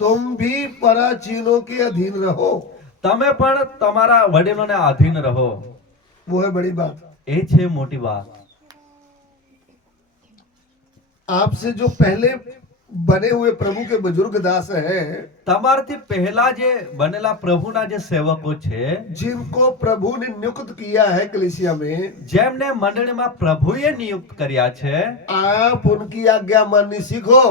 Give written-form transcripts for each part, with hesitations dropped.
तुम भी पराचीनों के अधीन रहो। તમે પણ તમારા વડીલોને આધીન રહો. वो है बड़ी बात। એ છે મોટી વાત. आपसे जो पहले बने हुए प्रभु के बुजुर्ग दास हैं, તમારાથી પહેલા જે બનેલા પ્રભુના જે સેવકો છે, जिनको प्रभु ने नियुक्त किया है कलीसिया में, જેમને મંડળીમાં પ્રભુએ નિયુક્ત કર્યા છે, आप उनकी आज्ञा माननी सीखो।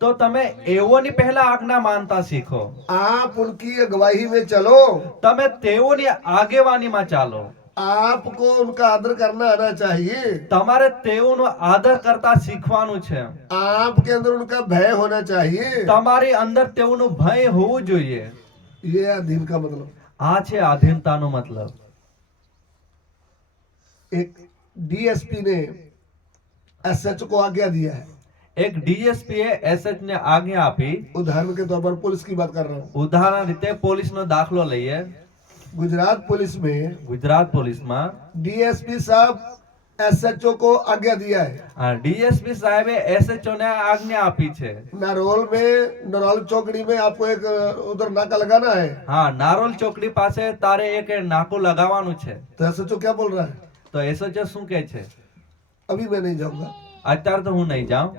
તો તમે એઓની પહેલા આજ્ઞા માનતા શીખો. आप उनकी अगुवाई में चलो। તમે તેઓની આગેવાનીમાં ચાલો. आपको उनका आदर करना आना चाहिए। તમારે તેઓનો આદર કરતા શીખવાનું છે. आपके अंदर उनका भय होना चाहिए। તમારી અંદર તેઓનું ભય હોવું જોઈએ. ये अधीन का मतलब। આ છે આધીનતાનો મતલબ. एक डीएसपी ने एसएच को आज्ञा दिया है। એક ડીએસપી એ એસએચ ને આજ્ઞા આપી. उदाहरण के तौर पर पुलिस की बात कर रहा हूँ। ઉદાહરણ રીતે પોલીસનો દાખલો લઈએ. गुजरात पुलिस में ગુજરાત પોલીસમાં डीएसपी साहब एसएचओ को आज्ञा दिया है। ડીએસપી સાહેબે એસએચઓ ને આજ્ઞा આપી છે. नारोल में नरौल चौकड़ी में आपको एक उधर नाका लगाना है। હા, નારોલ ચોકડી પાસે તારે એક નાકું લગાવવાનું છે. तो एसएचओ क्या बोल रहा है? તો એસએચઓ શું કહે છે? अभी मैं नहीं जाऊंगा, અત્યારે તો હું નહીં જાઉં.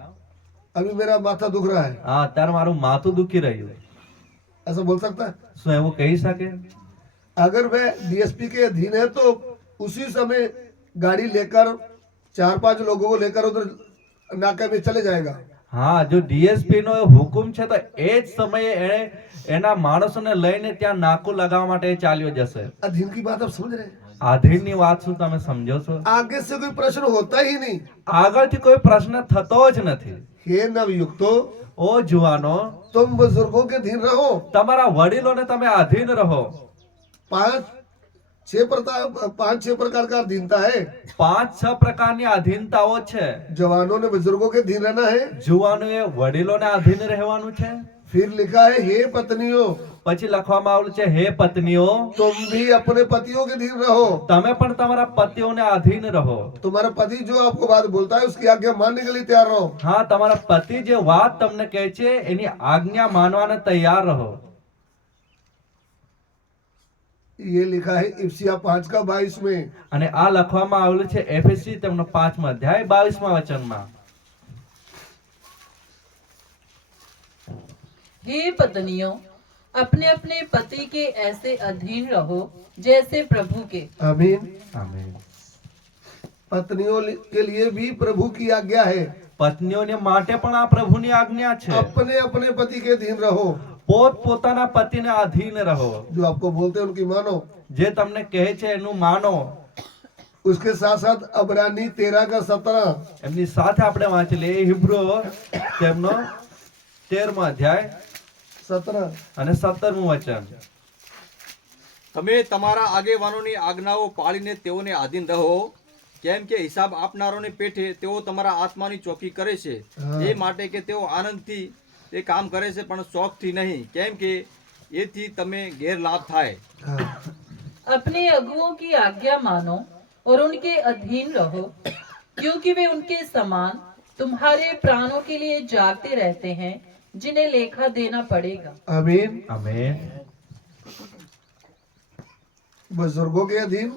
अभी मेरा माथा दुख रहा है। હા, અત્યારે माરું माथું દુખી રહ્યું. ऐसा बोल सकता है? શું એવું કહી શકે? अगर वह डीएसपी के अधीन है तो उसी समय गाड़ी लेकर 4-5 लोगों को लेकर उधर नाके में चले जाएगा। હા, જો ડીએસપી નો હુકમ છે તો એ જ સમયે એણે એના માણસોને લઈને ત્યાં નાકું લગાવવા માટે ચાલ્યો જશે. अधीन की बात आप समझ रहे हैं? આધીનની વાત શું તમે સમજો છો? आगे से कोई प्रश्न होता ही नहीं। આગળથી કોઈ પ્રશ્ન થતો જ નથી. हे नवयुक्तो, ઓ જુવાનો, तुम बुजुर्गों के अधीन रहो। તમારા વડીલોને તમે આધીન રહો. 5-6 प्रकार का अधीनता है। 5-6 પ્રકારની આધીનતાઓ છે. जवानों ने बुजुर्गों के अधीन रहना है। જુવાનોએ વડીલોને આધીન રહેવાનું છે. फिर लिखा है हे पत्नियों, પછી લખવામાં આવેલું છે હે પત્નીઓ, तुम भी अपने पतियों के अधीन रहो। તમે પણ તમારા પતિઓને આધીન રહો. तुम्हारा पति जो आपको बात बोलता है उसकी आज्ञा मानने के लिए तैयार रहो। હા, તમારા પતિ જે વાત તમને કહે છે એની આજ્ઞા માનવાને તૈયાર રહો. ये लिखा है इफ्सिया 5 का 22 में। અને આ લખવામાં આવેલું છે એફએસસી તેમનો 5મો અધ્યાય 22મા વચનમાં. हे पत्नियों, अपने अपने पति के ऐसे अधीन रहो जैसे प्रभु के। आमीन। આમેન. पत्नियों के लिए भी प्रभु की आज्ञा है। પત્નીઓને માટે પણ આ પ્રભુની આજ્ઞા છે. अपने अपने पति के अधीन रहो। પોતપોતાના પતિને આધીન રહો. जो आपको बोलते हैं उनकी मानो। જે તમને કહે છે એનું માનો. उसके साथ साथ अबरानी 13 का 17। એમની સાથે આપણે વાંચી લઈએ હિબ્રો તેમનો 13મો અધ્યાય 17 અને 17મું વચન. તમે તમારા આગેવાનોની આજ્ઞાઓ પાળીને તેઓને આધીન રહો, કેમ કે હિસાબ આપનારોની પેઠે તેઓ તમારા આત્માની ચોકી કરે છે. એ માટે કે તેઓ આનંદથી તે કામ કરે છે, પણ શોખથી નહીં, કેમ કે એથી તમે ગેરલાભ થાય. हाँ। अपने अगुओं की आज्ञा मानो और उनके अधीन रहो, क्योंकि वे उनके समान तुम्हारे प्राणों के लिए जागते रहते हैं, जिन्हें लेखा देना पड़ेगा। आमीन। આમેન. बुजुर्गों के अधीन,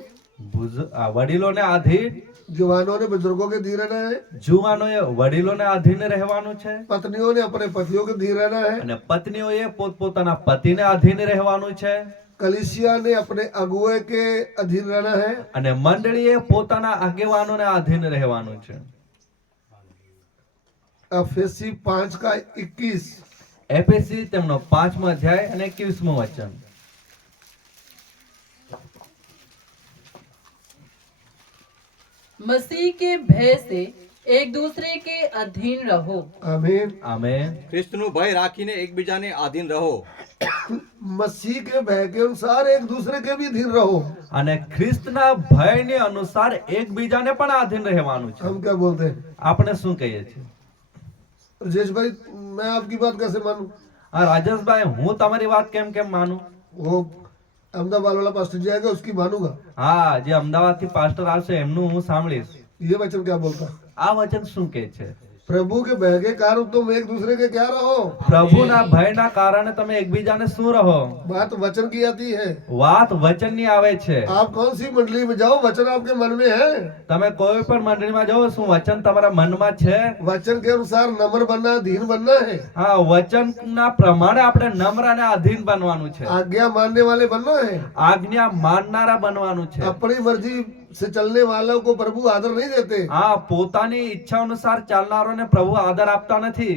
વડીલોને આધીન, जवानों ने बुजुर्गों के अधीन रहना है। જુવાનોએ વડીલોને આધીન રહેવાનું છે. पत्नियों ने अपने पतियों के अधीन रहना है। અને પત્નીઓએ પોતપોતાના પતિને આધીન રહેવાનું છે. कलीसिया ने अपने अगुए के अधीन रहना है। અને મંડળીએ પોતાના આગેવાનોને આધીન રહેવાનું છે. एफएससी 5 का 21। એફએસસી તેમનો 5મો અધ્યાય અને 21મું વચન. मसीह के भय से एक दूसरे के अधीन रहो। आमीन। આમેન. ખ્રિસ્તનું ભય રાખીને એકબીજાને આધીન રહો. मसीह के भय के अनुसार एक दूसरे के भी अधीन रहो। અને ખ્રિસ્તના ભયને અનુસાર એકબીજાને પણ આધીન રહેવાનું છે. हम क्या बोलते हैं? આપણે શું કહીએ છીએ? राजेश भाई, मैं आपकी बात कैसे मानूं? આ રાજેશભાઈ, હું તમારી વાત કેમ કેમ માનું? वो अहमदाबाद वाला पास्टर जी आएगा उसकी मानूंगा। હા, જે અમદાવાદથી પાસ્ટર આવશે એમનું હું સાંભળીશ. ये वचन क्या बोलता है? આ વચન શું કહે છે? प्रभु के भय के कारण तुम एक दूसरे के क्या रहो। પ્રભુના ભયના કારણે તમે એકબીજાને શું રહો? बात वचन की आती है। વાત વચનની આવે છે। आप कौन सी मंडली में जाओ, वचन आपके मन में है। તમે કોઈ પણ મંડળીમાં જાઓ, શું વચન તમારા મનમાં છે? वचन के अनुसार नम्र बनना, धीर बनना है। હા, વચનના પ્રમાણે આપણે નમ્ર અને અધીન બનવાનું છે। आज्ञा मानने वाले बनना है। આજ્ઞા માનનારા બનવાનું છે। अपनी मर्जी से चलने वालों को प्रभु आदर नहीं देते। હા, પોતાની ઈચ્છા અનુસાર ચાલનારોને પ્રભુ આદર આપતા નથી।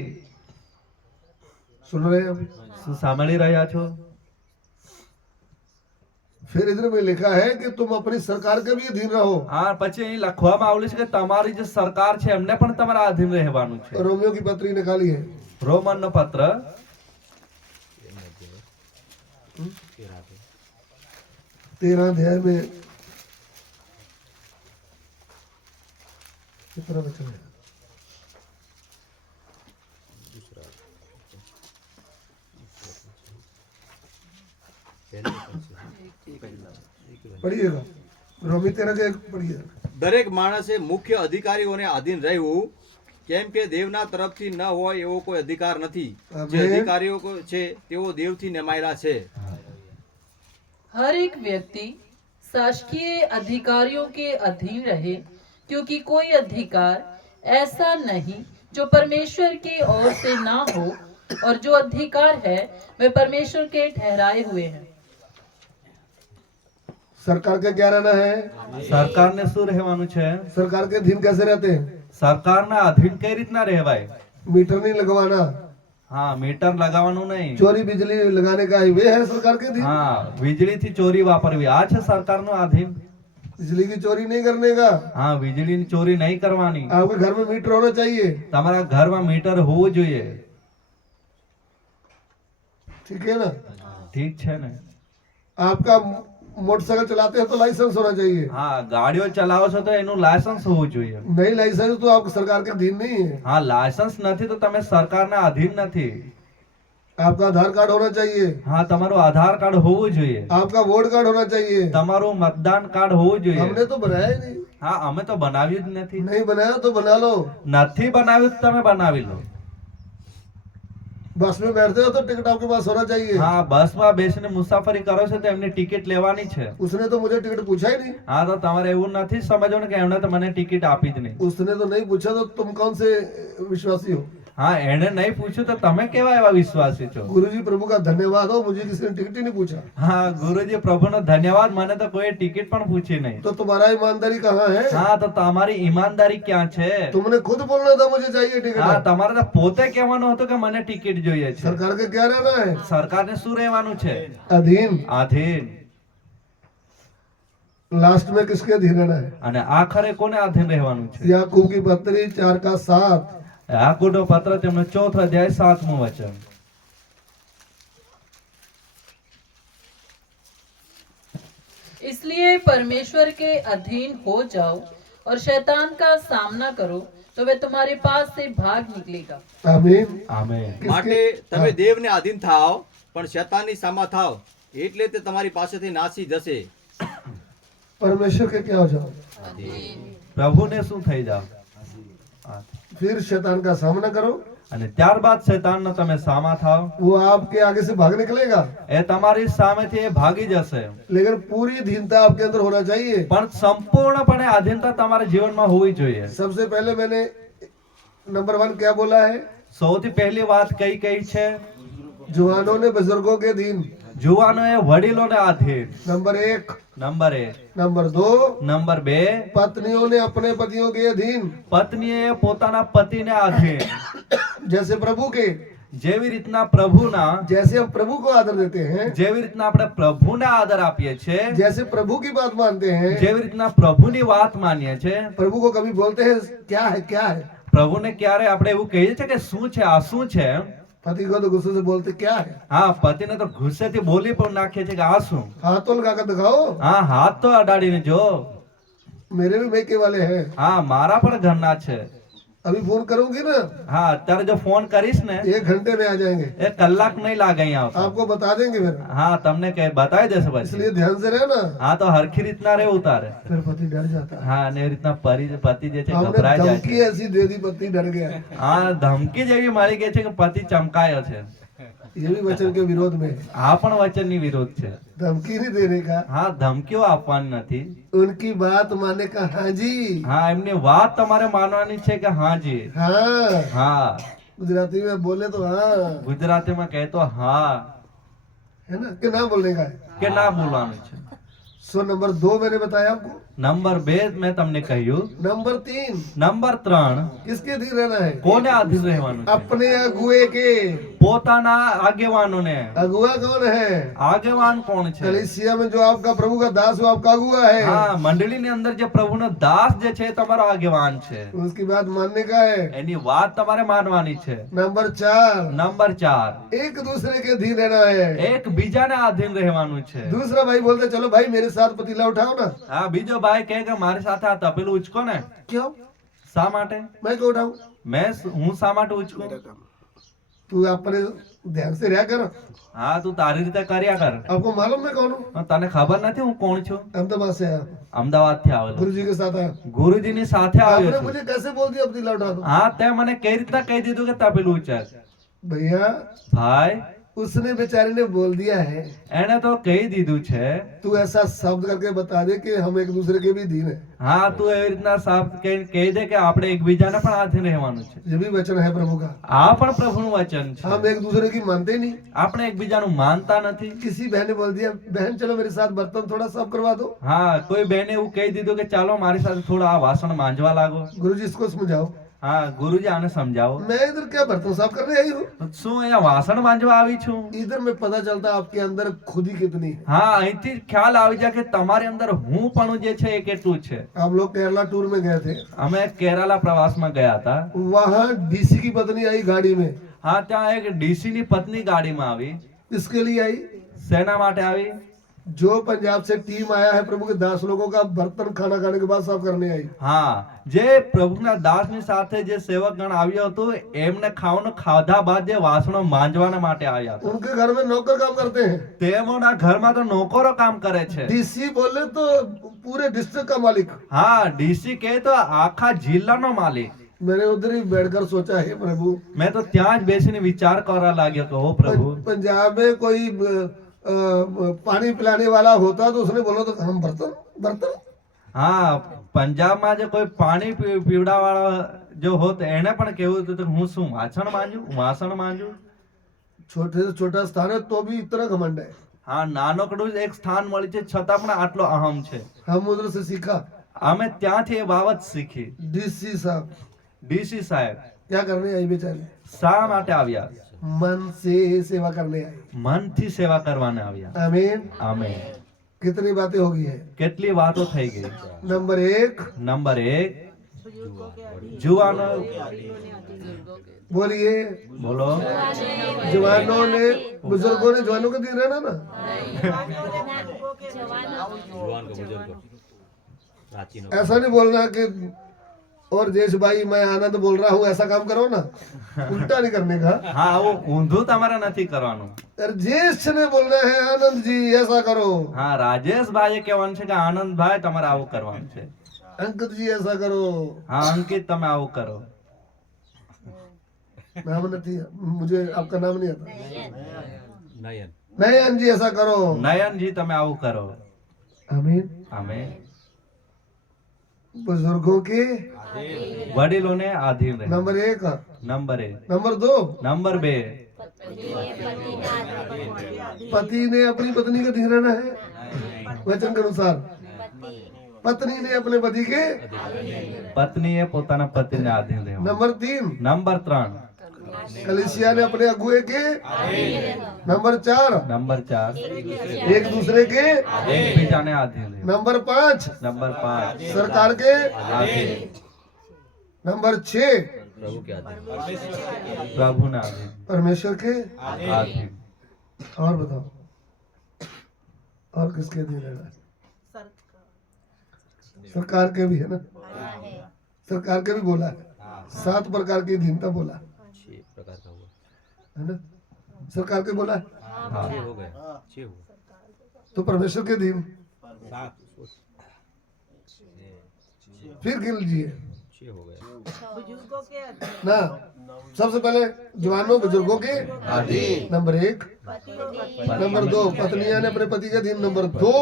सुन रहे हैं अभी? શું સાંભળી રહ્યા છો? फिर इधर में लिखा है कि तुम अपनी सरकार के भी अधीन रहो। હા, પછી અહીં લખવામાં આવેલું છે કે તમારી જે સરકાર છે એમને પણ તમારા અધીન રહેવાનું છે। रोमियो की पत्री निकाली है। રોમનનો પત્ર 13 अध्याय में कितना वचन है? पढ़िएगा, रोमी 13 के 1 पढ़िएगा। દરેક માણસે મુખ્ય અધિકારીઓને આધીન રહેવું, કેમ કે દેવના તરફથી ન હોય એવો કોઈ અધિકાર નથી। જે આમેન। અધિકારીઓ છે તેઓ દેવથી નિમાયેલા છે। हर एक व्यक्ति शासकीय अधिकारियों के अधीन रहे, क्योंकि कोई अधिकार ऐसा नहीं जो परमेश्वर की ओर से ना हो, और जो अधिकार है वे परमेश्वर के ठहराए हुए हैं। सरकार के क्या रहना है? સરકારને શું રહેવાનું છે? सरकार के अधीन कैसे रहते हैं? સરકારના અધીન કઈ રીતના રહેવાય? मीटर नहीं लगवाना, હા, મીટર લગાવવાનું નહીં। चोरी बिजली लगाने का वे है सरकार के अधीन। હા, વીજળીથી ચોરી વાપરવી આ છે સરકારનો અધીન। बिजली की चोरी नहीं करने का। હા, વીજળીની ચોરી નહીં કરવાની। आपके घर में मीटर होना चाहिए। તમારા ઘરમાં મીટર હોવું જોઈએ। ठीक है ना? ઠીક છે ને? आपका मोटरसाइकिल चलाते हैं तो लाइसेंस होना चाहिए। હા, ગાડીઓ ચલાવો છો તો એનું લાયસન્સ હોવું જોઈએ। नहीं लाइसेंस तो आपको सरकार के अधीन नहीं है। હા, લાયસન્સ નથી તો તમે સરકારના અધીન નથી। आपका आधार कार्ड होना चाहिए। હા, તમારું આધાર કાર્ડ હોવું જોઈએ। आपका वोट कार्ड होना चाहिए। તમારું મતદાન કાર્ડ હોવું જોઈએ। हमने तो बनाया ही नहीं। હા, અમે તો બનાવ્યું જ નથી। नहीं बनाया तो बना लो। નથી બનાવ્યું તો તમે બનાવી લો। बस में बैठते हो तो टिकट आपके पास होना चाहिए। હા, બસમાં બેસીને મુસાફરી કરો છો તો એમની ટિકિટ લેવાની છે। उसने तो मुझे टिकट पूछा ही नहीं। હા, તો તમારે એવું નથી સમજવાનું કે એમણે તો મને ટિકિટ આપી જ નહીં। उसने तो नहीं पूछा तो तुम कौन से विश्वासी हो? હા, એણે નહીં પૂછ્યું તો તમે કેવા એવા વિશ્વાસી છો? गुरुजी प्रभु का धन्यवाद हो, मुझे किसी ने टिकट ही नहीं पूछा। હા, ગુરુજી પ્રભુનો ધન્યવાદ, મને તો કોઈ ટિકિટ પણ પૂછી નહીં। तो तुम्हारा ईमानदारी कहाँ है? હા, તો તમારી ઈમાનદારી ક્યાં છે? तुमने खुद बोलना था मुझे चाहिए હા, टिकट। તમારે તો પોતે કહેવાનું હતું કે મને ટિકિટ જોઈએ છે। सरकार के क्या रहना है? સરકારને શું રહેવાનું છે? अधीन। આધીન। लास्ट में किसके अधीन रहना है? અને આખરે કોને આધીન રહેવાનું છે? याकूब की पत्री 4 का 7। યાકૂબનો પત્ર તેમનો 4 અધ્યાય 7મું વચન। इसलिए परमेश्वर के अधीन हो जाओ और शैतान का सामना करो, तो वह तुम्हारे पास से भाग निकलेगा। आमीन। આમેન। માટે તમે દેવને આધીન થાઓ, પણ શૈતાનની સામા થાઓ, એટલે તે તમારી પાસેથી નાસી જશે। परमेश्वर के क्या हो जाओ, પ્રભુને શું થઈ જાવ? હા। फिर शैतान का सामना करो। અને ત્યારબાદ શૈતાનનો તમે સામા થાવ। वो आपके आगे से भाग निकलेगा, એ તમારી સામેથી એ ભાગી જશે। लेकिन पूरी अधीनता आपके अंदर होना चाहिए। પણ સંપૂર્ણપણે આધીનતા તમારા જીવનમાં હોવી જોઈએ। सबसे पहले मैंने नंबर 1 क्या बोला है? સૌથી પહેલી વાત કઈ છે? जवानों ने बुजुर्गों के अधीन। જુવાનોએ વડીલોને આધીન। नंबर 1। નંબર 1। नंबर 2, નંબર 2, पत्नियों ने अपने पतियों के अधीन, પત્નીએ પોતાના પતિને આધીન। जैसे प्रभु के। જેવી રીતના પ્રભુના, जैसे हम प्रभु को आदर देते हैं, જેવી રીતના આપણે પ્રભુને આદર આપીએ છીએ, जैसे प्रभु की बात मानते हैं, જેવી રીતના પ્રભુની વાત માનીએ છીએ, प्रभु को कभी बोलते हैं क्या है क्या है। પ્રભુને ક્યારે આપણે એવું કહીએ છીએ કે શું છે, આ શું છે? पति को तो गुस्से से बोलते क्या है। હા, પતિને તો ગુસ્સેથી બોલી પણ નાખીએ છીએ કે આ શું? हाथ तो लगा कर दिखाओ, હા, હાથ તો અડાડીને જો। मेरे भी मेके वाले हैं। હા, મારા પણ ઘરના છે। अभी फोन करूंगी ना, હા અત્યારે જો ફોન કરીશ ને 1 घंटे में आ जाएंगे, 1 કલાક નહીં લાગે અહીંયા આવતા. आपको बता देंगे फिर, હા તમને કઈ બતાવી દેશે પછી. इसलिए ध्यान से रहना। હા તો હરખી રીતના રહેવું તારે. फिर पति डर जाता है, હા અને એવી રીતના પતિ જે છે हमने ગભરાઈ જાય धमकी છે. ऐसी दे दी, पति डर गया। હા ધમકી જેવી મળી ગઈ છે કે પતિ ચમકાયો છે. ये भी वचन के विरोध में है, આ પણ વચનની વિરોધ છે. धमकी नहीं देने का, હા ધમકીઓ આપવાની નથી. उनकी बात मानने का। हाँ जी, હા એમની વાત તમારે માનવાની છે કે હા જી. हाँ, હા गुजराती में बोले तो हाँ ગુજરાતીમાં કહે તો હા है ना, कि ना बोलने का है। કે ના બોલવાનું છે. सो नंबर 2 मैंने बताया आपको। નંબર 2 મેં તમને કહ્યું. नंबर 3 નંબર 3 किसके अधीन रहना है? કોને આધીન રહેવાનું છે? अपने अगुए के। પોતાના આગેવાનોને. अगुआ कौन है? આગેવાન કોણ છે? कलीसिया में जो आपका प्रभु का दास वो आपका अगुआ है, હા મંડળીની અંદર જે પ્રભુનો દાસ જે છે એ તમારો આગેવાન છે. उसकी बात मानने का है। એની વાત તમારે માનવાની છે. नंबर 4 નંબર 4 एक दूसरे के अधीन रहना है। એક બીજાને આધીન રહેવાનું છે. दूसरा भाई बोलते चलो भाई मेरे साथ पतीला उठाओ ना, હા બીજો ભાઈ કહે કે મારી સાથે આ તપેલું ઉચકો ને. क्यों? શા માટે? मैं क्यों उठाऊं? હું શા માટે ઉચકું? तू अपने ध्यान से रहा कर। હા તું તારી રીતે કર્યા કર. आपको मालूम मैं कौन हूँ? તને ખબર નથી હું કોણ છું? अहमदाबाद से आया, અમદાવાદ થી આવેલો. गुरु जी के साथ आया। ગુરુજીની સાથે આવ્યો आपने છું. मुझे कैसे बोल दिया पतीला उठा दो? હા તે મને કઈ રીતના કહી દીધું કે તપેલું ઉચક? भैया ભાઈ उसने बेचारी ने बोल दिया है, એને તો કહી દીધું છે. तू ऐसा शब्द करके बता दे कि हम एक दूसरे के भी अधीन है। હા તું એવી રીતના સાફ કહી દે કે આપણે એકબીજાને પણ આધીન રહેવાનું છે. ये भी वचन है प्रभु का। આ પણ પ્રભુનું વચન છે. हम एक दूसरे की मानते ही नहीं। આપણે એકબીજાનું मानता નથી. किसी बहन ने बोल दिया बहन चलो मेरे साथ बर्तन थोड़ा साफ करवा दो, હા કોઈ બહેને એવું કહી દીધું કે ચાલો મારી સાથે થોડા આ વાસણ માંજવા લાગો. गुरु जी इसको समझाओ। હા ગુરુજી આને સમજાવો. मैं इधर क्या बर्तन साफ करने आई हूँ? શું અહીંયા વાસણ માંજવા આવી છું? इधर में पता चलता आपके अंदर खुद ही कितनी है। હા અહીંથી જ ખ્યાલ આવી જાય કે તમારી અંદર હું પણ જે છે એ કેટલું છે. हम लोग केरला टूर में गए थे, અમે કેરાલા પ્રવાસમાં ગયા હતા. वहाँ डीसी की पत्नी आई गाड़ी में। હા ત્યાં એક ડીસી ની પત્ની ગાડીમાં આવી. इसके लिए आई શેના માટે આવી? जो पंजाब से टीम आया है प्रभु के दास लोगों का बर्तन खाना खाने के बाद साफ करने आई। હા જે પ્રભુના દાસની સાથે જે સેવકગણ આવ્યો હતો એમને ખાવાનું ખાધા બાદ જે વાસણો માંજવાના માટે આવ્યા હતા. उनके घर में नौकर काम करते हैं। તેમના ઘરમાં તો નોકરો કામ કરે છે. डीसी बोले तो पूरे डिस्ट्रिक्ट का मालिक। હા ડીસી કહે તો આખા જિલ્લાનો માલિક. मैंने उधर ही बैठकर सोचा है प्रभु, મેં તો ત્યાં જ બેસીને વિચાર કરવા લાગ્યો કે હો પ્રભુ पंजाब में कोई पानी पिलाने वाला होता तो उसने बोला तो हम बर्तन बर्तन। હા પંજાબમાં જે કોઈ પાણી પીવડાવાળા જો હોત એને પણ કેવું હતું કે હું શું વાસણ માંજુ. छोटे से छोटा स्थान है तो भी इतना घमंड है। હા નાનકડું જ એક સ્થાન મળી છે છતાં પણ આટલો અહમ છે. हम उधर से सीखा। અમે ત્યાંથી એ બાબત શીખી. डीसी साहब ડીસી સાહેબ क्या करने आई बेचारे? શા માટે આવ્યા? मन से सेवा करने आई। મનથી સેવા કરવાને આવ્યા. आमीन। અમે कितनी बातें हो गई है। કેટલી વાતો થઈ ગઈ. नंबर 1 નંબર 1 જુવાનો बोलिए। બોલો. जवानों ने बुजुर्गों ने जवानों के दिन रहना ना। ऐसा नहीं बोलना कि और जयेश भाई मैं आनंद बोल रहा हूँ ऐसा काम करो ना, उल्टा नहीं करने का। હા આવું ઊંધું તમારે નથી કરવાનું. अरे जयेश ने बोलना है आनंद जी ऐसा करो, હા રાજેશ ભાઈએ કહેવાનું છે કે આનંદ ભાઈ તમારે આવું કરવાનું છે. अंकित जी ऐसा करो। હા અંકિત તમે આવું કરો. नाम नहीं, मुझे आपका नाम नहीं आता। નયન नयन जी ऐसा करो। નયનજી તમે આવું કરો. आमीन। અમે बुजुर्गों के વડીલોને આધીન રહે. नंबर 1। નંબર 1 नंबर 2 નંબર 2 पति ने अपनी पत्नी का अधीन रहना है वचन के अनुसार। पत्नी ने अपने पति के। પત્નીએ પોતાના પતિને આધીન રહેવું. नंबर 3 નંબર 3 कलीसिया ने अपने अगुए के। नंबर 4 નંબર 4 एक दूसरे के। એકબીજાને આધીન રહેવું. नंबर 5 નંબર 5 सरकार के। આધીન. नंबर 6 પ્રભુ કે આધીન પ્રભુને આધીન. परमेश्वर के। આધીન. और बताओ और किसके अधीन रहना है? सरकार के भी है ना, सरकार के भी बोला है। 7 प्रकार की दीनता बोला 6 प्रकार का हुआ, है ना, सरकार के बोला 6 हो गया, 6 हुआ, तो परमेश्वर के दिन 7 फिर गिन लीजिए 6 हो गया, ना। सबसे पहले जवानों बुजुर्गों के अधीन, नंबर 1। नंबर 2 पत्नियां ने अपने पति के अधीन, नंबर 2।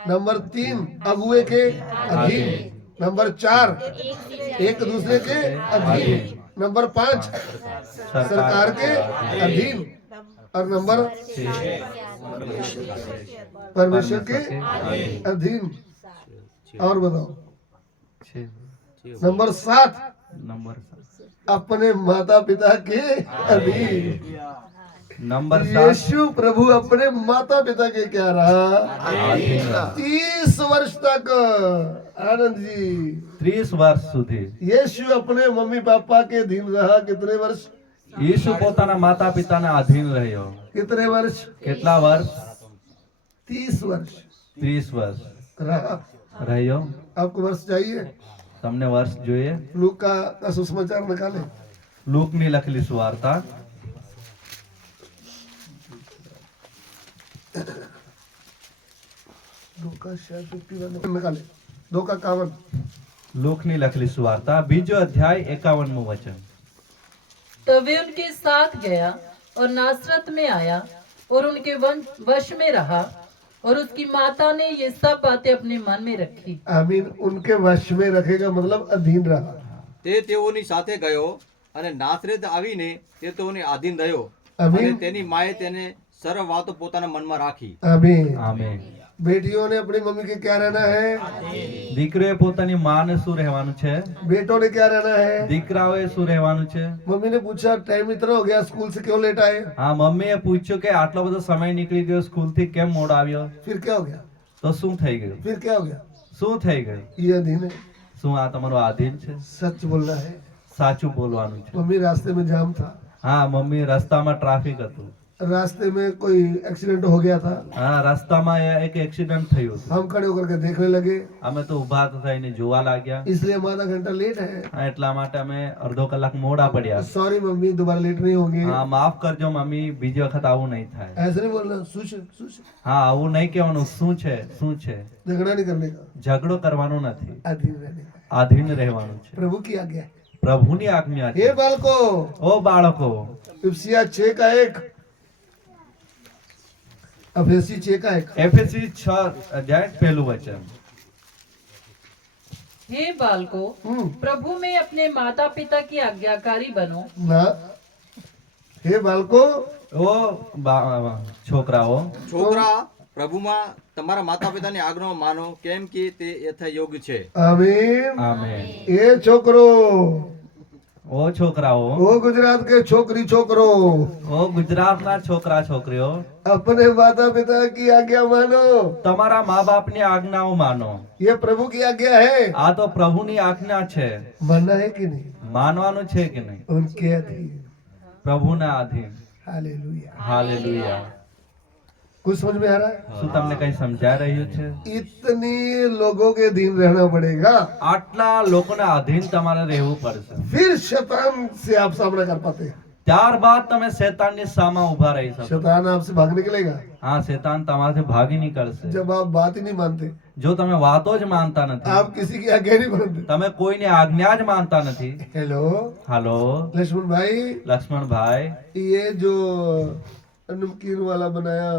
नंबर 3 अगुए के अधीन, नंबर 4 एक दूसरे के अधीन, नंबर 5 सरकार के अधीन, और नंबर 6 परमेश्वर के अधीन। और बताओ 6 नंबर 7 नंबर अपने माता पिता के अधीन। नंबर 7 यीशु प्रभु अपने माता पिता के क्या रहा 30 वर्ष तक। आनंद जी 30 વર્ષ સુધી यीशु अपने मम्मी पापा के अधीन रहा कितने वर्ष? ઈસુ પોતાના માતા પિતાના અધીન રહ્યો। कितने वर्ष? કેટલા વર્ષ? 30 वर्ष 30 વર્ષ रहा। રહ્યો। आपको वर्ष चाहिए? તમને વર્ષ જોઈએ? लूका का सुसमाचार निकाले। લૂકની લખેલી સુવાર્તા लूका शायद 51 निकाले। 2:51 લૂકની લખેલી સુવાર્તા 2 અધ્યાય 51મું વચન। तब वे उनके साथ गया और नासरत में आया और उनके वश में रहा, और उसकी माता ने ये सब बातें अपने मन में रखी। आमीन। उनके वश में रखेगा मतलब अधीन रहा। તે તેઓની સાથે ગયો અને નાસરેત આવીને તે તેઓને આધીન રહ્યો, આમીન। અને તેની માએ તેને સર્વ વાતો પોતાના મનમાં રાખી। आमीन। આમેન। बेटियों ने अपनी मम्मी के क्या रहना है? દીકરીઓએ પોતાની માને શું રહેવાનું છે? बेटों ने क्या रहना है? દીકરાઓએ શું રહેવાનું છે? मम्मी ने पूछा टाइम इतना हो गया स्कूल से क्यों लेट आए? હા, મમ્મીએ પૂછ્યું કે આટલો બધો સમય નીકળી ગયો સ્કૂલથી, કેમ મોડ આવ્યો? फिर क्या हो गया? તો શું થઈ ગયું? फिर क्या हो गया? શું થઈ ગયું? ये अधीन है। શું આ તમારો આધીન છે? सच बोलना है। સાચું બોલવાનું છે। मम्मी रास्ते में जाम था, હા, મમ્મી રસ્તામાં ટ્રાફિક હતું। रास्ते में कोई एक्सीडेंट हो गया था, હા, રસ્તામાં એક એક્સિડન્ટ થયું હતું। हम खड़े होकर के देखने लगे, અમે તો ઊભા થઈને જોવા लाग्યા। इसलिए हम आधा घंटा लेट है। હા, એટલા માટે અમે અડધો કલાક મોડા પડ્યા। सॉरी मम्मी, दोबारा लेट नहीं होंगे। હા, માફ કરજો મમ્મી, બીજી વખત આવું નહીં થાય। ऐसे नहीं बोलना, सुश सुश, હા, આવું નહીં કહેવાનું। શું છે શું છે? झगड़ा नहीं करने का, ઝઘડો કરવાનો નથી, अधीन रहने का। આધીન રહેવાનું છે। प्रभु की आज्ञा है। પ્રભુની આજ્ઞા છે। हे बालको, ઓ બાળકો, इफ्सिया 6:1, अफेसी 6:1। એફએસી 6 અધ્યાય 1 વચન। हे बालको, प्रभु में अपने माता पिता की आज्ञाकारी बनो। ना, हे बालको, ઓ છોકરાઓ, છોકરા, પ્રભુમાં તમારા માતા પિતાની આજ્ઞાઓ માનો, કેમ કે તે યથાયોગ્ય છે। आमीन। આમેન। ए छोकरो, ઓ છોકરાઓ, ओ गुजरात के छोकरी छोकरो, ઓ ગુજરાતના છોકરા છોકરીઓ, अपने माता पिता की आज्ञा मानो। તમારા મા બાપની આજ્ઞાઓ માનો। ये प्रभु की आज्ञा है। આ તો પ્રભુની આજ્ઞા છે। मानना है कि नहीं? માનવાનું છે કે નહીં? उनके अधीन। પ્રભુના આધીન। हालेलुया। હાલેલુયા। कुछ समझ में आ रहा है? શું તમને કઈ સમજાઈ રહ્યું છે? इतनी लोगों के अधीन रहना पड़ेगा, આટલા લોકોના અધીન તમારે રહેવું પડશે। फिर शैतान से आप सामना कर पाते हैं। ત્યારબાદ તમે શેતાનની સામે ઊભા રહી શકો। शैतान आपसे भाग निकलेगा હા, શેતાન તમારાથી ભાગી નીકળશે। जब आप बात ही नहीं मानते, જો તમે વાતો જ માનતા નથી, आप किसी की आज्ञा नहीं मानते। તમે કોઈની આજ્ઞા જ માનતા નથી। हेलो હાલો लक्ष्मण भाई, લક્ષ્મણ ભાઈ, ये जो नमकीन वाला बनाया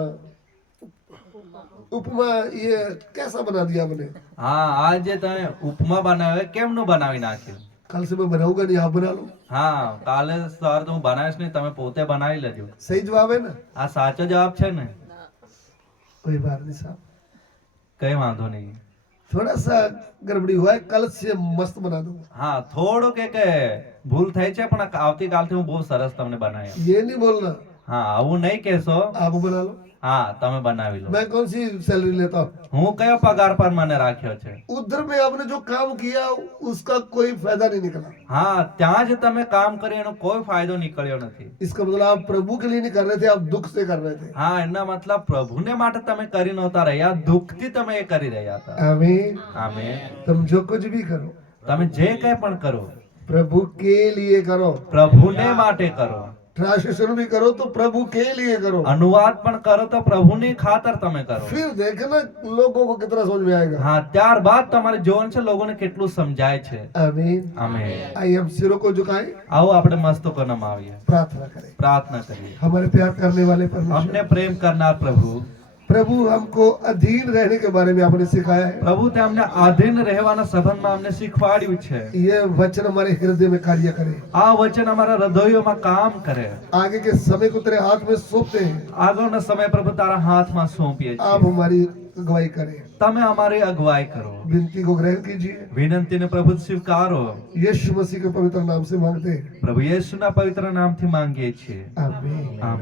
उपमा, ये कैसा बना दिया आपने? હા, આ જે તમે ઉપમા બનાવ્યો એ કેમનું બનાવી નાખ્યું? कल से मैं बनाऊंगा नहीं, आप बना लो। હા, કાલે સવારે તો હું બનાવીશ નહીં, તમે પોતે બનાવી લેજો। सही जवाब है ना? આ સાચો જવાબ છે ને? कोई बात नहीं साहब, કઈ વાંધો નહીં। थोड़ा सा गड़बड़ी हुआ है, कल से मस्त बना दूंगा। હા, થોડું કે ભૂલ થઈ છે, પણ આવતીકાલથી હું બહુ સરસ તમને બનાવી આપીશ। ये नहीं बोलना, હા, આવું નહીં કહેશો। आप बना लो। હા, તમે બનાવી લો। मैं कौन सी सैलरी लेता हूँ? હું કયો પગાર પર મને રાખ્યો છે? उधर में आपने जो काम किया उसका कोई फायदा नहीं निकला। હા, ત્યાં જ તમે કામ કરી, એનો કોઈ ફાયદો નીકળ્યો નથી। इसका मतलब आप प्रभु के लिए नहीं कर रहे थे, आप दुख से कर रहे थे। હા, એના મતલબ પ્રભુને માટે તમે કરી નહોતા રહ્યા, દુઃખથી તમે એ કરી રહ્યા હતા। आमीन। આમેન। तुम जो कुछ भी करो, તમે જે કઈ પણ કરો, प्रभु के लिए करो, પ્રભુને માટે કરો. ट्रांसलेशन भी करो तो प्रभु के लिए करो। અનુવાદ પણ કરો તો પ્રભુની ખાતર તમે કરો. फिर देखना लोगों को कितना समझ में आएगा। હા, ત્યારબાદ તમારે જોવાનું છે લોકોને કેટલું સમજાય છે. आमीन। આમેન. आइए हम सिरों को झुकाएं, આવો આપણે મસ્તકો નમાવીએ, प्रार्थना करें। પ્રાર્થના કરીએ. हमारे प्यार करने वाले परमेश्वर, અમને પ્રેમ કરનાર પ્રભુ, प्रभु हमको अधीन रहने के बारे में आपने सिखाया है। પ્રભુ તે અમને આધીન રહેવાના સંબંધમાં અમને શીખવાડ્યું છે. ये वचन हमारे हृदय में कार्य करे। આ વચન અમારા હૃદયોમાં કામ કરે. आगे के समय को तेरे हाथ में सौंपते हैं। આગળનો સમય પ્રભુ તારા હાથમાં સોંપીએ आप છીએ. हमारी अगुवाई करें। તમે અમારી અગવાઈ કરો. विनती को ग्रहण कीजिए। વિનંતીને પ્રભુ સ્વીકારો. यीशु मसीह के पवित्र नाम से मांगते हैं, પ્રભુ યેશુના પવિત્ર નામથી માંગીએ છીએ. आमीन। આમ